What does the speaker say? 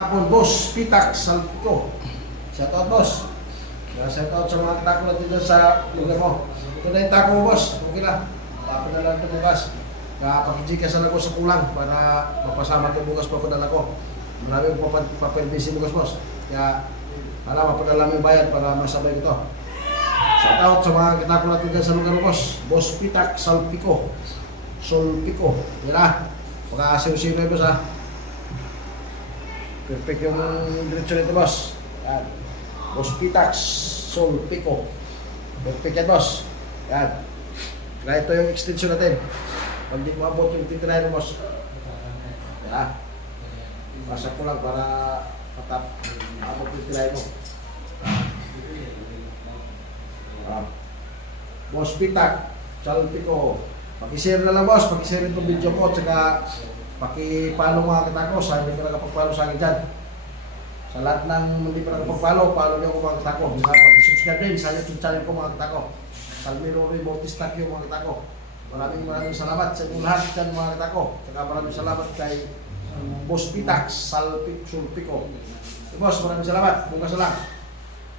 Hapon, boss, Pitak, Salpico. Shout out, boss. Shout out sa mga tako natin dyan sa lugar mo. Ito na yung tako mo, boss. Okay na. Tapos na lang ito bukas. Pakijikasan ako sa kulang para mapasama ito bukas papadala ko. Marami ko papelbisi bukas, boss. Kaya, mapadala mo yung bayad para masabay ito. Shout out sa mga tako natin dyan sa lugar mo, boss. Boss Pitak, Salpico. Solpico. Yan na. Pagkasiw-siw na, boss, ha. Perfect yung diretsyo nito, boss. Yan. Boss Pitax, Sol Pico. Perfect yan, boss. Yan. Kaya ito yung extension natin. Pag di mo abot yung titirahin mo, boss. Yan. Pasak ko lang para abot yung titirahin mo. Boss Pitax, Sol Pico. Pag-share na lang, boss. Pag-share itong video ko. Tsaka paki-follow mga kita ko sa hindi pa nakapag-follow sa akin dyan. Sa lahat ng hindi pa nakapag-follow, follow niyo ako mga kita ko. Bisa pag-subscribe din sa YouTube channel ko mga kita ko. Salmiro Ray Bautista Q mga kita ko. Maraming salamat sa inyong lahat dyan mga kita ko. Saka maraming salamat kay Boss Pitax, Sulpico. Boss, maraming salamat. Bukas na lang.